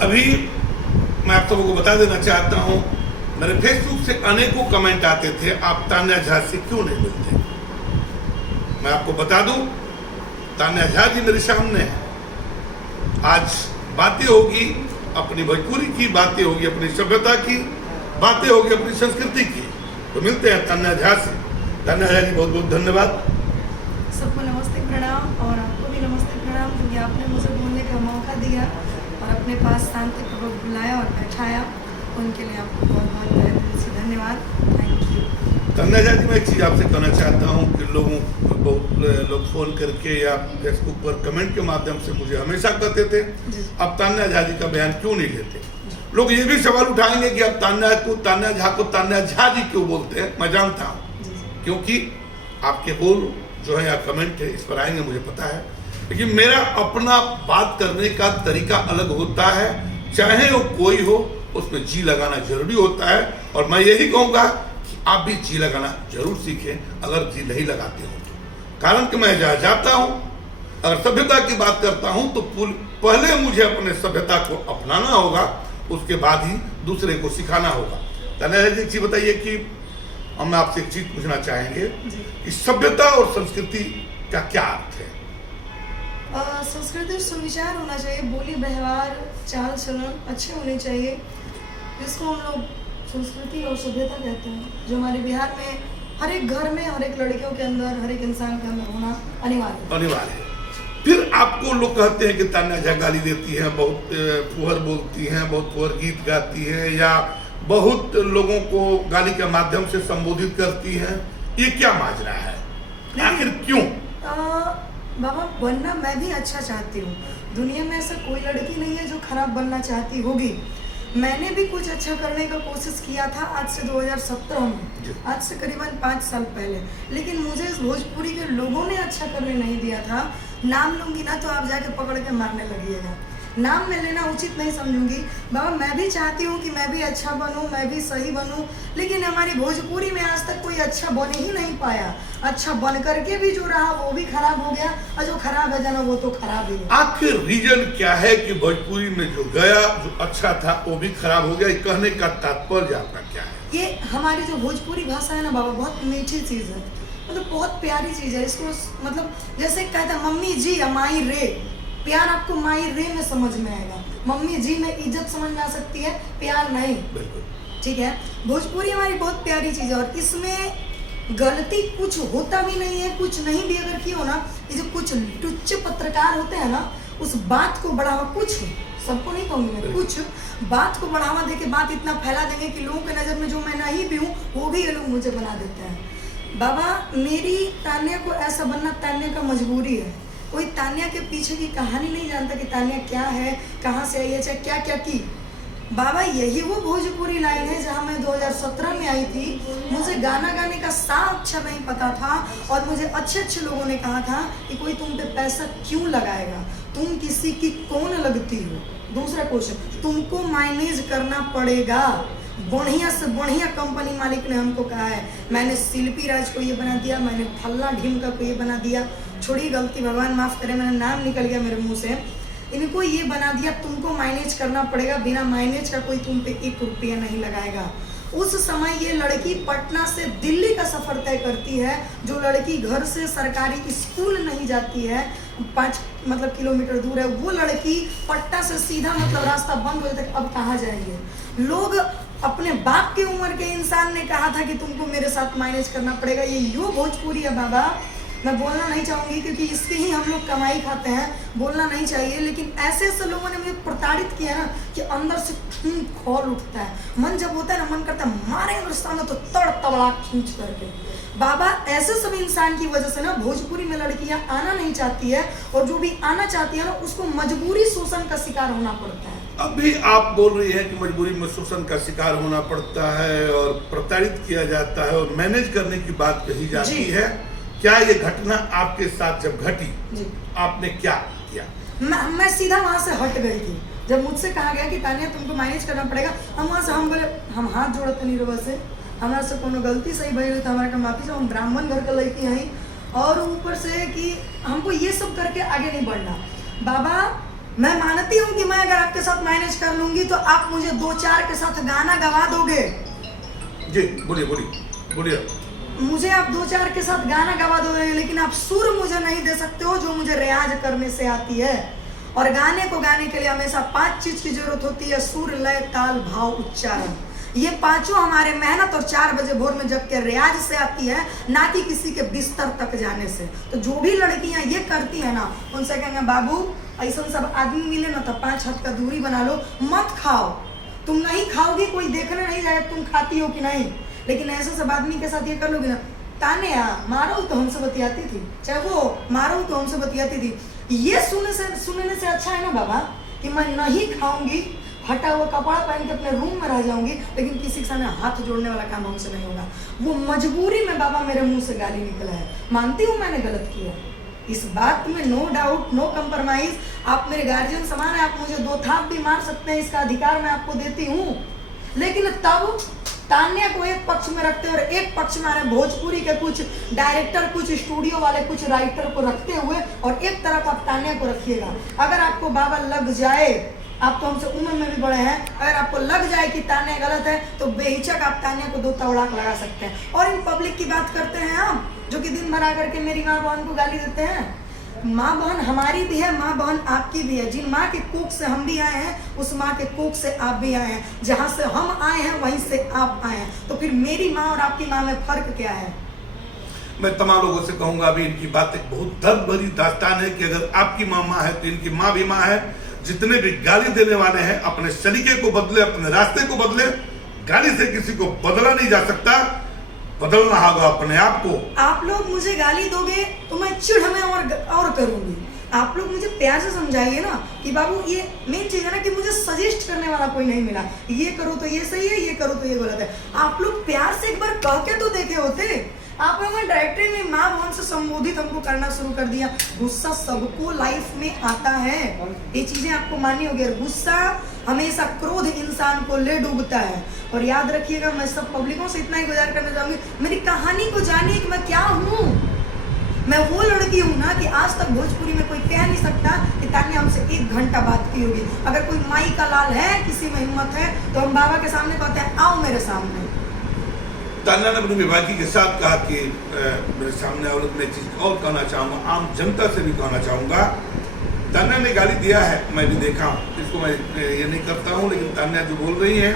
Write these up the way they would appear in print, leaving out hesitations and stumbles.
अभी मैं आप सबको बता देना चाहता हूँ, मेरे फेसबुक से अनेकों कमेंट आते थे, आप तान्या झा से क्यों नहीं मिलते। मैं आपको बता दूं, तान्या झा जी मेरे सामने है। आज बातें होगी अपनी भोजपुरी की, बातें होगी अपनी सभ्यता की, बातें होगी अपनी संस्कृति की। तो मिलते हैं तान्या झा से। तान्या झा जी बहुत बहुत धन्यवाद। सबको नमस्ते प्रणाम, और आपको भी नमस्ते प्रणाम, क्योंकि आपने मुझे बोलने का मौका दिया और अपने पास शांतिपूर्वक बुलाया और बैठाया। उनके लिए आपको बहुत बहुत तहे दिल से धन्यवाद। Thank you. तान्या झा जी, मैं एक चीज़ आपसे कहना चाहता हूँ कि बहुत लोग फ़ोन करके या फेसबुक पर कमेंट के माध्यम से मुझे हमेशा कहते थे अब तान्या झा जी का बयान क्यों नहीं लेते। लोग ये भी सवाल उठाएंगे कि अब तान्या झा को तान्या झा जी क्यों बोलते हैं। मैं जानता हूँ, क्योंकि आपके बोल जो है या कमेंट है इस पर आएंगे, मुझे पता है। लेकिन मेरा अपना बात करने का तरीका अलग होता है, चाहे वो कोई हो, उसमें जी लगाना जरूरी होता है। और मैं यही कहूँगा कि आप भी जी लगाना जरूर सीखें, अगर जी नहीं लगाते हो तो। कारण कि मैं जहाँ जाता हूँ, अगर सभ्यता की बात करता हूँ तो पहले मुझे अपने सभ्यता को अपनाना होगा, उसके बाद ही दूसरे को सिखाना होगा। तान्या जी, एक चीज़ बताइए कि हम आपसे एक चीज़ पूछना चाहेंगे कि सभ्यता और संस्कृति का क्या अर्थ है। संस्कृति सुविचार होना चाहिए, बोली व्यवहार चाल चलन अच्छे होने चाहिए, जिसको हम लोग संस्कृति और सभ्यता कहते हैं, जो हमारे बिहार में हर एक घर में, हर एक लड़कियों के अंदर, हर एक इंसान के अंदर होना अनिवार्य है। फिर आपको लोग कहते हैं कि तान्या झा गाली देती हैं, बहुत फुहर बोलती हैं, बहुत फुहर गीत गाती हैं, या बहुत लोगों को गाली के माध्यम से संबोधित करती हैं। ये क्या माजरा है, आखिर क्यों? बाबा, बनना मैं भी अच्छा चाहती हूँ। दुनिया में ऐसा कोई लड़की नहीं है जो खराब बनना चाहती होगी। मैंने भी कुछ अच्छा करने का कोशिश किया था आज से 2017 में, आज से करीबन 5 साल पहले। लेकिन मुझे इस भोजपुरी के लोगों ने अच्छा करने नहीं दिया था। नाम लूंगी ना तो आप जाके पकड़ के मारने लगिएगा। नाम में लेना उचित नहीं समझूंगी। बाबा, मैं भी चाहती हूँ कि मैं भी अच्छा बनूँ, मैं भी सही बनूँ, लेकिन हमारी भोजपुरी में आज तक कोई अच्छा बन ही नहीं पाया। अच्छा बन करके भी जो रहा वो भी खराब हो गया, और जो खराब है जाना वो तो खराब ही है। आखिर रीजन क्या है कि भोजपुरी में जो गया, जो अच्छा था वो भी खराब हो गया? कहने का तात्पर्य आपका क्या है? ये हमारी जो भोजपुरी भाषा है ना बाबा, बहुत मीठी चीज़ है, मतलब बहुत प्यारी चीज़ है। इसको मतलब जैसे कहता है मम्मी जी या माई रे, प्यार आपको माई रे में समझ में आएगा। मम्मी जी में इज्जत समझ में आ सकती है, प्यार नहीं। ठीक है, भोजपुरी हमारी बहुत प्यारी चीज़ है, और इसमें गलती कुछ होता भी नहीं है। कुछ नहीं भी अगर किया हो ना, ये जो कुछ टुच्चे पत्रकार होते हैं ना, उस बात को बढ़ावा, कुछ सबको नहीं कहूँगी मैं, कुछ बात को बढ़ावा देके बात इतना फैला देंगे कि लोगों के नज़र में जो मैं नहीं भी हूँ वो भी ये लोग मुझे बना देते हैं। बाबा, मेरी तान्या को ऐसा बनना तान्या का मजबूरी है। कोई तान्या के पीछे की कहानी नहीं जानता कि तान्या क्या है, कहाँ से आई है, चाहे क्या क्या की। बाबा, यही वो भोजपुरी लाइन है जहाँ मैं 2017 में आई थी। मुझे गाना गाने का साफ अक्षर नहीं पता था, और मुझे अच्छे अच्छे लोगों ने कहा था कि कोई तुम पे पैसा क्यों लगाएगा, तुम किसी की कौन लगती हो। दूसरा क्वेश्चन, तुमको मैनेज करना पड़ेगा। बढ़िया से बढ़िया कंपनी मालिक ने हमको कहा है। मैंने शिल्पी राज को ये बना दिया, मैंने फल्ला ढिमका को ये बना दिया, छोड़ी गलती, भगवान माफ़ करे, मैंने नाम निकल गया मेरे मुंह से, इनको ये बना दिया। तुमको मैनेज करना पड़ेगा, बिना मैनेज का कोई तुम पे 1 रुपया नहीं लगाएगा। उस समय ये लड़की पटना से दिल्ली का सफ़र तय करती है। जो लड़की घर से सरकारी स्कूल नहीं जाती है, 5 किलोमीटर दूर है, वो लड़की पटना से सीधा रास्ता बंद हो जाता है। अब कहाँ जाएंगे लोग? अपने बाप की उम्र के इंसान ने कहा था कि तुमको मेरे साथ मैनेज करना पड़ेगा। ये यूँ भोजपुरी है बाबा। मैं बोलना नहीं चाहूँगी क्योंकि इसकी ही हम लोग कमाई खाते हैं, बोलना नहीं चाहिए, लेकिन ऐसे ऐसे लोगों ने मुझे प्रताड़ित किया ना कि अंदर से खून खौल उठता है। मन जब होता है ना, मन करता है मारे अगर सामने तो तड़ तबड़ा खींच करके। बाबा, ऐसे सब इंसान की वजह से ना भोजपुरी में लड़कियां आना नहीं चाहती है, और जो भी आना चाहती है ना उसको मजबूरी शोषण का शिकार होना पड़ता है। अभी आप बोल रही हैं कि मजबूरी में शोषण का शिकार होना पड़ता है और प्रताड़ित किया जाता है और मैनेज करने की बात कही जाती है। क्या ये घटना आपके साथ जब घटी, आपने क्या किया? मैं सीधा वहाँ से हट गई थी। जब मुझसे कहा गया कि तान्या तुमको मैनेज करना पड़ेगा, हम वहाँ से हम बोले हम हाथ जोड़ते नहीं रहे से, हमारे से कोनो गलती सही भई हुई तो हमारे का माफी चाहो, हम ब्राह्मण घर का लड़की हैं, और ऊपर से कि हमको ये सब करके आगे नहीं बढ़ना। बाबा, मैं मानती हूँ कि मैं अगर आपके साथ मैनेज कर लूंगी तो आप मुझे 2-4 के साथ गाना गवा दोगे। जी बोलिए बोलिए बोलिए। मुझे आप 2-4 के साथ गाना गवा दोगे, लेकिन आप सुर मुझे नहीं दे सकते हो जो मुझे रियाज करने से आती है। और गाने को गाने के लिए हमेशा 5 चीज की जरूरत होती है: सुर, लय, ताल, भाव, उच्चारण। ये पांचों हमारे मेहनत और 4 बजे भोर में जग के रियाज से आती है, ना कि किसी के बिस्तर तक जाने से। तो जो भी लड़कियां ये करती है ना, उनसे कहेंगे बाबू ऐसा सब आदमी मिले ना तो 5 हाथ का दूरी बना लो, मत खाओ। तुम नहीं खाओगी, कोई देखने नहीं जाएगा तुम खाती हो कि नहीं। लेकिन ऐसे सब आदमी के साथ ये कर लोगे ना, ताने मारो तो हमसे बतियाती थी, चाहे वो मारो तो हमसे बतियाती थी। ये सुनने से अच्छा है ना बाबा कि मैं नहीं खाऊंगी, हटा हुआ कपड़ा पहन के अपने रूम में रह जाऊंगी, लेकिन किसी के सामने हाथ जोड़ने वाला काम हमसे नहीं होगा। वो मजबूरी में बाबा मेरे मुंह से गाली निकला है, मानती हूँ मैंने गलत किया, इस बात में नो डाउट, नो कंप्रोमाइज। आप मेरे गार्जियन समान है, आप मुझे 2 थाप भी मार सकते हैं, इसका अधिकार मैं आपको देती हूँ। लेकिन तब तान्या को एक पक्ष में रखते और एक पक्ष में हमारे भोजपुरी के कुछ डायरेक्टर, कुछ स्टूडियो वाले, कुछ राइटर को रखते हुए, और एक तरफ आप तान्या को रखिएगा। अगर आपको बाबा लग जाए, आप तो हमसे उम्र में भी बड़े हैं, अगर आपको लग जाए कि तान्या गलत है तो बेहिचक आप तान्या को 2 तवड़ाक लगा सकते हैं। और इन पब्लिक की बात करते हैं हम, जो कि दिन भर आकर के मेरी माँ बहन को गाली देते हैं। माँ बहन हमारी भी है, माँ बहन आपकी भी है। जिन माँ के कोख से हम भी आए हैं, उस माँ के कोख से आप भी आए हैं। जहाँ से हम आए हैं वहीं से आप आए हैं। तो फिर मेरी माँ और आपकी माँ में फर्क क्या है? मैं तमाम लोगों से कहूंगा, अभी इनकी बात एक बहुत दर्द भरी दास्तान है कि अगर आपकी माँ है तो इनकी माँ भी माँ है। जितने भी गाली देने वाले हैं अपने सलीके को बदले, अपने रास्ते को बदले। गाली से किसी को बदला नहीं जा सकता, बदलना होगा अपने आप को। आप लोग मुझे गाली दोगे तो मैं चिढ़ में और करूंगी। आप लोग मुझे प्यार से समझाइए ना कि बाबू ये मेन चीज है ना कि मुझे सजेस्ट करने वाला कोई नहीं मिला, ये करो तो ये सही है, ये करो तो ये गलत है। आप लोग प्यार से एक बार कह के तो देखे होते। आप लोगों ने डायरेक्टली में माँ बहन से संबोधित हमको करना शुरू कर दिया। गुस्सा सबको लाइफ में आता है, ये चीजें आपको माननी होगी। और गुस्सा हमेशा क्रोध इंसान को ले डूबता है। और याद रखिएगा, मैं सब पब्लिकों से इतना ही गुजार करना चाहूंगी, मेरी कहानी को जानिए कि मैं क्या हूँ। मैं वो लड़की हूँ ना कि आज तक भोजपुरी में कोई कह नहीं सकता कि तान्या हमसे 1 घंटा बात की होगी। अगर कोई माई का लाल है, किसी में हिम्मत है, तो हम बाबा के सामने कहते हैं आओ मेरे सामने। तान्या ने अपनी विभागी के साथ कहा कि मेरे सामने, और मैं चीज और कहना चाहूँगा, आम जनता से भी कहना चाहूँगा, तान्या ने गाली दिया है, मैं भी देखा हूँ, इसको मैं ये नहीं करता हूँ। लेकिन तान्या जो बोल रही है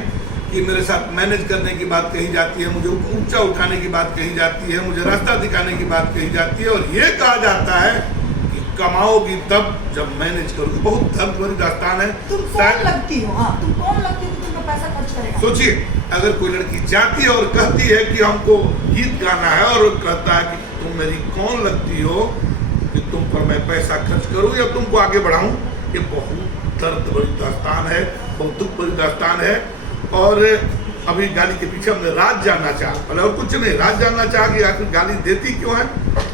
कि मेरे साथ मैनेज करने की बात कही जाती है, मुझे ऊंचा उठाने की बात कही जाती है, मुझे रास्ता दिखाने की बात कही जाती है, और ये कहा जाता है कि कमाओगी तब जब मैनेज करोगी। बहुत दर्द भरी दास्तान है। तुम कौन लगती हो? हाँ, तुम कौन लगती हो? तुमको पैसा खर्च करेगा। सोचिए, अगर कोई लड़की जाती है और कहती है कि हमको गीत गाना है, और कहता है कि तुम मेरी कौन लगती हो कि तुम पर मैं पैसा खर्च करूं या तुमको आगे बढ़ाऊं, ये बहुत दर्द भरी दास्तान है, बहुत दुख भरी दास्तान है। और अभी गाली के पीछे हमने राज जानना चाहा, मतलब और कुछ नहीं, राज जानना चाहा कि आखिर गाली देती क्यों है,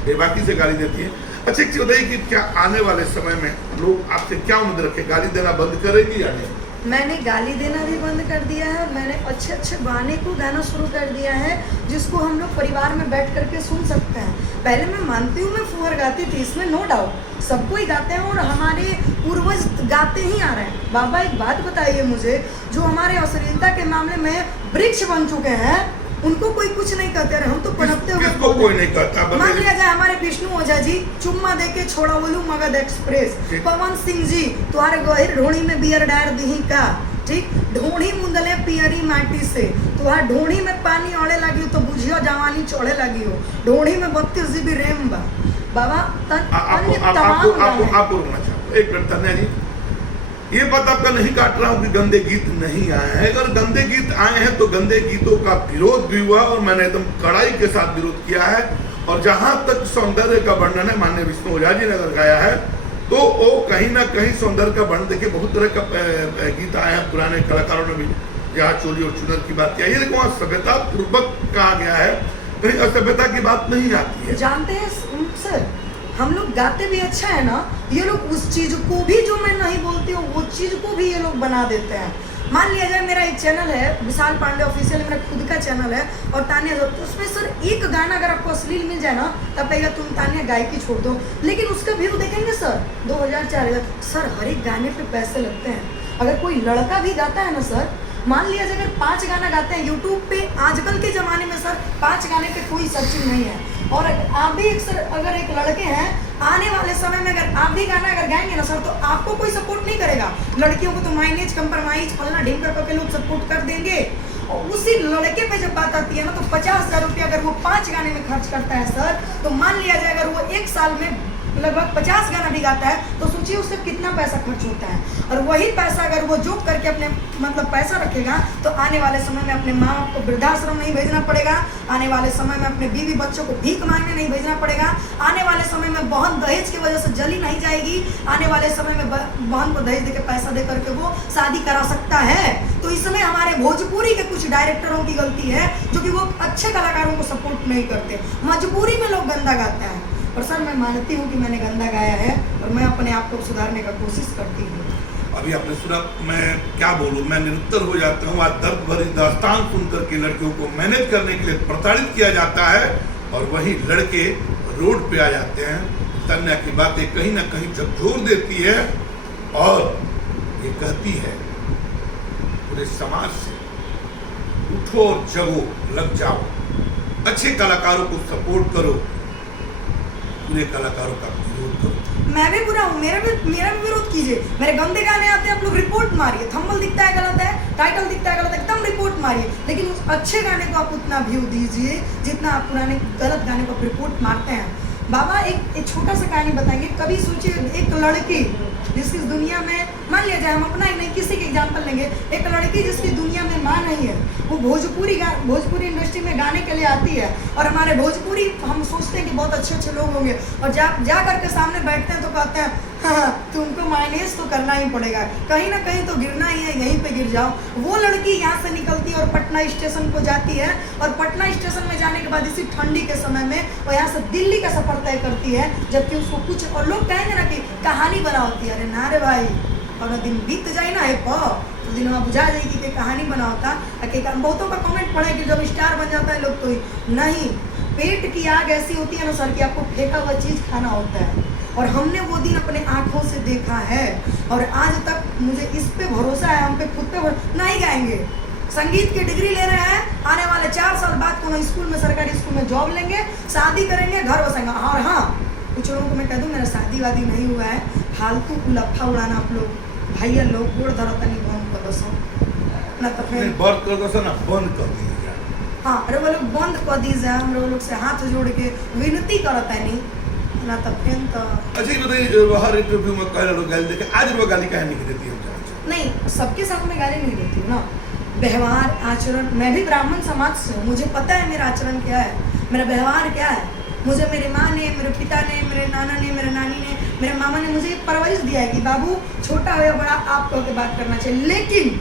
बेबाकी से गाली देती है। अच्छा, एक चीज बताइए कि क्या आने वाले समय में लोग आपसे क्या उम्मीद रखे, गाली देना बंद करेंगे या नहीं? मैंने गाली देना भी बंद कर दिया है, और मैंने अच्छे अच्छे गाने को गाना शुरू कर दिया है, जिसको हम लोग परिवार में बैठ करके सुन सकते हैं। पहले मैं मानती हूँ मैं फुहर गाती थी, इसमें नो डाउट, सबको ही गाते हैं और हमारे पूर्वज गाते ही आ रहे हैं। बाबा एक बात बताइए मुझे, जो हमारे अश्लीलता के मामले में वृक्ष बन चुके हैं, उनको कोई कुछ नहीं कहते रहे, हम तो पढ़ते हुए किसको कोई नहीं कहता। मान लिया जाए हमारे विष्णु ओझा जी चुम्मा देके छोड़ा बोलू मगध एक्सप्रेस, पवन सिंह जी तुम्हारे गहिर ढोणी में बियर डार दी का, ठीक, ढोणी मुंदले पियरी माटी से, तुम्हारे ढोणी में पानी ओढ़े लगी तो बुझियो जवानी चढ़े लगी हो, ढोणी में 32 GB रैम बा। बाबा आपको रोकना चाहूँ एक मिनट तान्या जी, ये बात आपका नहीं काट रहा हूँ कि गंदे गीत नहीं आए हैं। अगर गंदे गीत आए हैं तो गंदे गीतों का विरोध भी हुआ, और मैंने एकदम कड़ाई के साथ विरोध किया है। और जहां तक सौंदर्य का वर्णन है, माननीय विष्णु ओझा जी ने अगर गाया है, तो वो कहीं ना कहीं सौंदर्य का वर्णन, देखिए बहुत तरह का गीत आए हैं, पुराने कलाकारों ने भी जहाँ चोली और चुनर की बात किया, ये देखो वहाँ सभ्यता पूर्वक कहा गया है, कहीं असभ्यता की बात नहीं आती है। जानते हैं सर, हम लोग गाते भी अच्छा है ना, ये लोग उस चीज को भी जो मैं नहीं बोलती हूँ वो चीज को भी ये लोग बना देते हैं। मान लिया जाए मेरा एक चैनल है विशाल पांडे ऑफिशियल, मेरा खुद का चैनल है, और तान्या जो, तो उसमें सर एक गाना अगर आपको अश्लील मिल जाए ना तब कहेगा तुम तान्या गायकी छोड़ दो, लेकिन उसका व्यू देखेंगे सर 2000-4000। सर हर एक गाने पे पैसे लगते हैं। अगर कोई लड़का भी गाता है ना सर, मान लिया जाए अगर 5 गाना गाते हैं यूट्यूब पे, आजकल के ज़माने में सर 5 गाने पे कोई सर्चिंग नहीं है। और आप भी एक सर अगर एक लड़के हैं, आने वाले समय में अगर आप भी गाना अगर गाएंगे ना सर, तो आपको कोई सपोर्ट नहीं करेगा। लड़कियों को तो माइनेज कंप्रोमाइज फलना ढींग करके लोग सपोर्ट कर देंगे। और उसी लड़के पे जब बात आती है ना, तो 50,000 रुपया अगर वो 5 गाने में खर्च करता है सर, तो मान लिया जाए अगर वो 1 साल में लगभग 50 गाना भी गाता है, तो सोचिए उससे कितना पैसा खर्च होता है। और वही पैसा अगर वो जॉब करके अपने मतलब पैसा रखेगा, तो आने वाले समय में अपने माँ बाप को वृद्धाश्रम नहीं भेजना पड़ेगा, आने वाले समय में अपने बीवी बच्चों को भीख मांगने नहीं भेजना पड़ेगा, आने वाले समय में बहन दहेज की वजह से जली नहीं जाएगी, आने वाले समय में बहन को दहेज देकर पैसा दे करके वो शादी करा सकता है। तो इसमें हमारे भोजपुरी के कुछ डायरेक्टरों की गलती है, जो कि वो अच्छे कलाकारों को सपोर्ट नहीं करते, मजबूरी में लोग गंदा गाते हैं। और सर मैं मानती हूँ कि मैंने गंदा गाया है, और मैं अपने आप को सुधारने का कोशिश करती हूँ। अभी आपने सुना, मैं क्या बोलूँ, मैं निरुत्तर हो जाता हूँ। आज दर्द भरी दास्तान सुनकर के लड़कियों को मैनेज करने के लिए प्रताड़ित किया जाता है, और वही लड़के रोड पे आ जाते हैं। तान्या की बातें कहीं ना कहीं झकझोर देती है, और ये कहती है पूरे समाज से, उठो और जगो, लग जाओ, अच्छे कलाकारों को सपोर्ट करो, पूरे कलाकारों का विरोध करो। मैं भी बुरा हूँ, मेरा भी विरोध कीजिए। मेरे गंदे गाने आते हैं, आप लोग रिपोर्ट मारिए। थंबनेल दिखता है गलत है, टाइटल दिखता है गलत है, एकदम रिपोर्ट मारिए। लेकिन उस अच्छे गाने को आप उतना व्यू दीजिए जितना आप पुराने गलत गाने को रिपोर्ट मारते हैं। बाबा एक छोटा सा कहानी बताएंगे। कभी सोचिए एक लड़की जिसकी दुनिया में, मान लिया जाए हम अपना ही नहीं किसी के एग्जाम्पल लेंगे, एक लड़की जिसकी दुनिया में माँ नहीं है, वो भोजपुरी इंडस्ट्री में गाने के लिए आती है, और हमारे भोजपुरी हम सोचते हैं कि बहुत अच्छे अच्छे लोग होंगे, और जा करके सामने बैठते हैं तो कहते हैं हाँ तुमको माइनेज तो करना ही पड़ेगा, कहीं ना कहीं तो गिरना ही है, यहीं पे गिर जाओ। वो लड़की यहाँ से निकलती है और पटना स्टेशन को जाती है, और पटना स्टेशन में जाने के बाद इसी ठंडी के समय में वो यहाँ से दिल्ली का सफर तय करती है, जबकि उसको कुछ, और लोग कहेंगे ना कि कहानी बना होती है। अरे ना रे भाई, और दिन बीत जाए ना है तो दिन में बुझा जाएगी कि कहानी बना होता। बहुतों का कमेंट पढ़े कि जब स्टार बन जाता है लोग, तो नहीं, पेट की आग ऐसी होती है ना सर कि आपको फेंका हुआ चीज़ खाना होता है, और हमने वो दिन अपने आँखों से देखा है, और आज तक मुझे इस पे भरोसा है, हम पे खुद पे नहीं गाएंगे। संगीत की डिग्री ले रहे हैं, आने वाले 4 साल बाद कोनो स्कूल में, सरकारी स्कूल में जॉब लेंगे, शादी करेंगे, घर बसेंगे। और हाँ, कुछ लोगों को मैं कह दूँ मेरा शादी वादी नहीं हुआ है, फालतू लफा उड़ाना आप लोग भैया लोग गोड़ धरता नहीं बंद कर दो ना, तो फिर बंद कर दो ना, बंद कर दीजिए। हाँ, अरे वो लोग बंद कर दीजिए, हम लोग से हाथ जोड़ के विनती करता है नहीं ना, तो फिर तो अच्छा ये बताइए, हर इंटरव्यू में कह लोग गाली देते, आज वो गाली काहे नहीं देती है? नहीं, सबके साथ में गाली नहीं देती हूँ ना। व्यवहार आचरण, मैं भी ब्राह्मण समाज से हूँ, मुझे पता है मेरा आचरण क्या है, मेरा व्यवहार क्या है। मुझे मेरी माँ ने, मेरे पिता ने, मेरे नाना ने, मेरे नानी ने, मेरे मामा ने मुझे परवरिश दिया है कि बाबू छोटा हो या बड़ा आप कह के बात करना चाहिए, लेकिन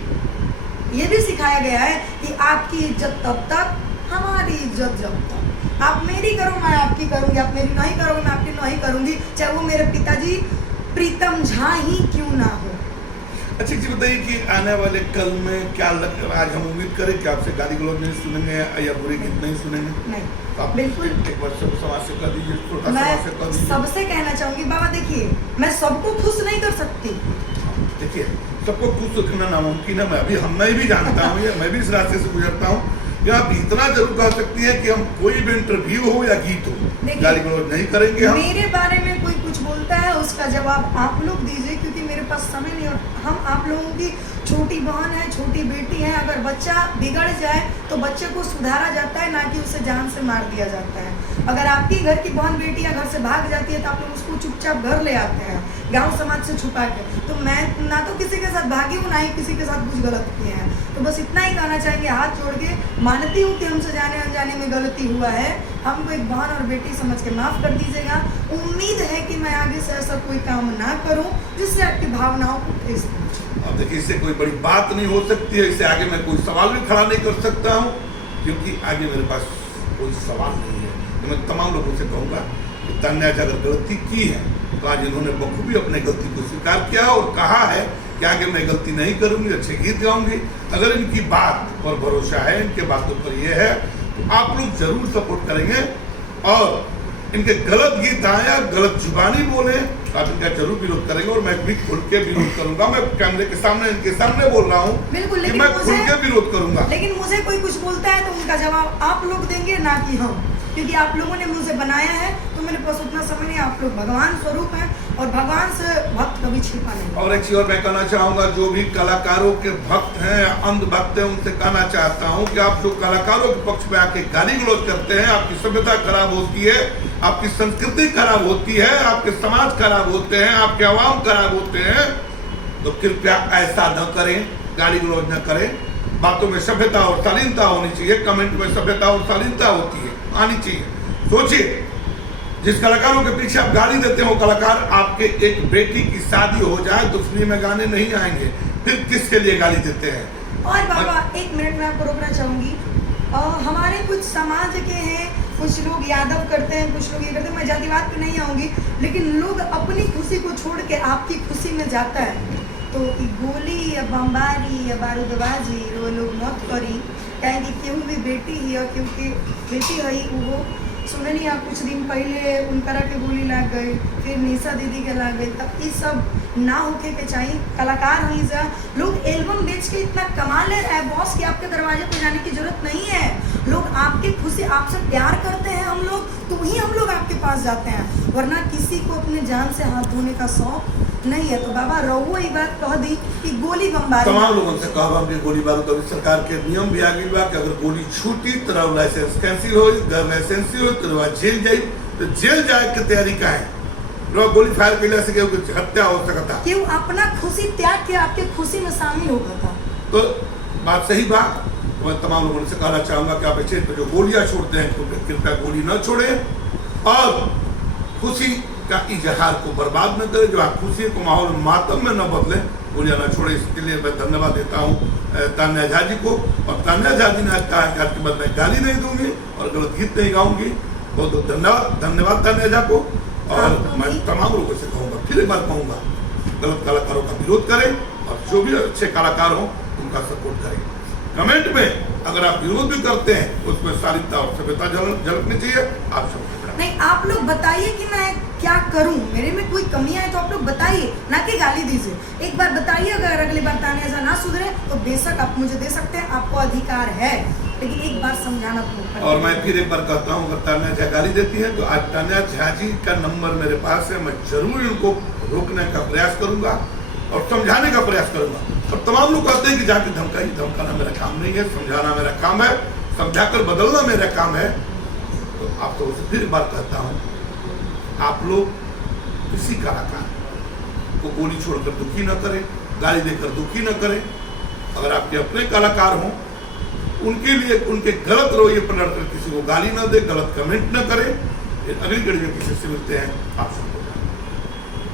ये भी सिखाया गया है कि आपकी इज्जत तब तक, हमारी इज्जत जब तक। आप मेरी करो, मैं आपकी करूँगी, आप मेरी नहीं करोगे, मैं आपकी नहीं करूँगी, चाहे वो मेरे पिताजी प्रीतम झा ही क्यों ना हो। अच्छा जी बताइए कि आने वाले कल में क्या आज हम उम्मीद करें कि आपसे गाली गलौज नहीं सुनेंगे या बुरे गीत नहीं सुनेंगे? नहीं, तो आप बिल्कुल। एक बार सब समाज से कर दीजिए, छोटा मैं समाज से कर दीजिए। सबसे कहना चाहूँगी बाबा, देखिए मैं सबको खुश नहीं कर सकती। देखिए सबको खुश रखना नामुमकिन है, मैं भी जानता हूँ, या मैं भी इस रास्ते से गुजरता हूँ। या आप इतना जरूर कह सकती है कि हम कोई भी इंटरव्यू हो या गीत हो, गाली गलौज नहीं करेंगे हम। मेरे बारे में कोई कुछ बोलता है, उसका जवाब आप लोग दीजिए, क्योंकि मेरे पास समय नहीं, और हम आप लोगों की छोटी बहन है, छोटी बेटी है। अगर बच्चा बिगड़ जाए तो बच्चे को सुधारा जाता है, ना कि उसे जान से मार दिया जाता है। अगर आपकी घर की बहन बेटियां घर से भाग जाती है तो आप लोग उसको चुपचाप घर ले आते हैं, गांव समाज से छुपा के। तो मैं ना तो किसी के साथ भागी हूँ, ना ही किसी के साथ कुछ गलत किए हैं। तो बस इतना ही कहना चाहेंगे, हाथ जोड़ के मानती हूँ कि हमसे जाने अनजाने में गलती हुआ है, हमको एक बहन और बेटी समझ के माफ़ कर दीजिएगा। उम्मीद है कि मैं आगे से ऐसा कोई काम ना करूँ जिससे आपकी भावनाओं को ठेस पहुँचे। अब देखिए, इससे कोई बड़ी बात नहीं हो सकती है, इससे आगे मैं कोई सवाल भी खड़ा नहीं कर सकता हूँ, क्योंकि आगे मेरे पास कोई सवाल नहीं है। तो मैं तमाम लोगों से कहूँगा कि तान्या अगर गलती की है तो आज इन्होंने बखूबी अपने गलती को स्वीकार किया और कहा है कि आगे मैं गलती नहीं करूंगी, अच्छे गीत गाऊंगी। अगर इनकी बात पर भरोसा है, इनके बातों पर ये है, तो आप लोग जरूर सपोर्ट करेंगे। और इनके गलत गीत आए, गलत जुबानी बोले, आप इनका जरूर विरोध करेंगे। और मैं भी खुल के विरोध करूंगा। मैं कैमरे के सामने, इनके सामने बोल रहा हूँ बिल्कुल, कि मैं खुल के विरोध करूंगा। लेकिन मुझे कोई कुछ बोलता है तो उनका जवाब आप लोग देंगे, ना कि हम, क्योंकि आप लोगों ने मुझे बनाया है। तो मेरे पास उतना समय नहीं। आप लोग भगवान स्वरूप हैं और भगवान से भक्त कभी छिपा नहीं। और एक चीज और मैं कहना चाहूंगा, जो भी कलाकारों के भक्त हैं, अंध भक्त हैं, उनसे कहना चाहता हूं कि आप जो कलाकारों के पक्ष में आके गाली गलौज करते हैं, आपकी सभ्यता खराब होती है, आपकी संस्कृति खराब होती है, आपके समाज खराब होते हैं, आपके अवाम खराब होते हैं, तो कृपया ऐसा न करें, गाली गलौज न करें। बातों में सभ्यता और शालीनता होनी चाहिए। कमेंट में सभ्यता और शालीनता होती है, आनी चाहिए। सोचिए, जिस कलाकारों के पीछे आप गाली देते हो, कलाकार आपके एक बेटी की शादी हो जाए तो फिल्म में गाने नहीं आएंगे, फिर किसके लिए गाली देते हैं? और बाबा एक मिनट में आपको रोकना चाहूंगी। हमारे कुछ समाज के हैं, कुछ लोग यादव करते हैं, कुछ लोग ये करते हैं, मैं जातिवाद पे नहीं आऊंगी, लेकिन लोग अपनी खुशी को छोड़ के आपकी खुशी में जाता है। तो गोली या बमबारी या बारूदबाजी वो लोग मत करी, कहेंगे क्यों भी बेटी ही और क्योंकि बेटी है वो सुने नहीं। आप कुछ दिन पहले उनकरा के गोली लग गई, फिर निशा दीदी के लग गई, तब ये सब ना होके के चाहिए। कलाकार हुई जा लोग एल्बम बेच के इतना कमा ले रहे हैं बॉस कि आपके दरवाजे पर जाने की जरूरत नहीं है। लोग आपकी खुशी, आपसे प्यार करते हैं हम लोग, तो ही हम लोग आपके पास जाते हैं, वरना किसी को अपने जान से हाथ धोने का शौक नहीं है। तो बाबा रहुआ ये बात कह दी कि गोली बमबारी, तमाम लोगों से कहवा कि गोली बारूद तो सरकार के नियम भी आ गई बा कि अगर गोली छूटी तो लाइसेंस कैंसिल हो, अगर लाइसेंस हो तो जेल जाई, तो जेल जाए की तैयारी का है। गोली फायर कैला से केहू हत्या हो सकता, क्यों अपना खुशी त्याग के आपके खुशी में शामिल होगा था। तो बात सही बात। मैं तमाम लोगों से कहना चाहूंगा कि आप ऐसे तो जो गोलियां छोड़ते हैं तो कृपया गोली न छोड़ें और खुशी का इजहार को बर्बाद न करें। जो आप खुशी को माहौल मातम में न बदले, गोलियां न छोड़े। इसके लिए मैं धन्यवाद देता हूँ तान्या झा जी को। और तान्या झा जी ने आज कहा कि आपके बाद मैं गाली नहीं दूंगी और गलत गीत नहीं गाऊंगी। बहुत बहुत धन्यवाद तान्या झा को। और मैं तमाम लोगों से कहूँगा, फिर एक बार कहूँगा, गलत कलाकारों का विरोध करें और जो भी अच्छे कलाकार हों उनका सपोर्ट करें। कमेंट में अगर आप विरोध भी करते हैं उसमें शालीनता और सभ्यता झलकनी चाहिए। आप सब नहीं, आप लोग बताइए कि मैं क्या करूं, मेरे में कोई कमियां है तो आप लोग बताइए, ना कि गाली दीजिए। एक बार बताइए, अगर अगली बार तान्या झा ना सुधरे तो बेशक आप मुझे दे सकते हैं, आपको अधिकार है, लेकिन एक बार समझाना पड़ेगा। और मैं फिर एक बार कहता हूँ, अगर तान्या झा गाली देती है तो आज तान्या झा जी का नंबर मेरे पास है। मैं जरूर इनको रोकने का प्रयास करूंगा और समझाने का प्रयास करूंगा। और तमाम लोग कहते हैं कि जाके धमकाना मेरा काम नहीं है, समझाना मेरा काम है, समझाकर बदलना मेरा काम है। तो आप तो उसे फिर एक बार कहता हूँ, आप लोग किसी कलाकार को गोली छोड़कर दुखी न करें, गाली देकर दुखी न करें। अगर आपके अपने कलाकार हों, उनके लिए उनके गलत रवैये पर लड़कर किसी को गाली न दे, गलत कमेंट न करें। अगली कड़ी में किसी से मिलते हैं। आप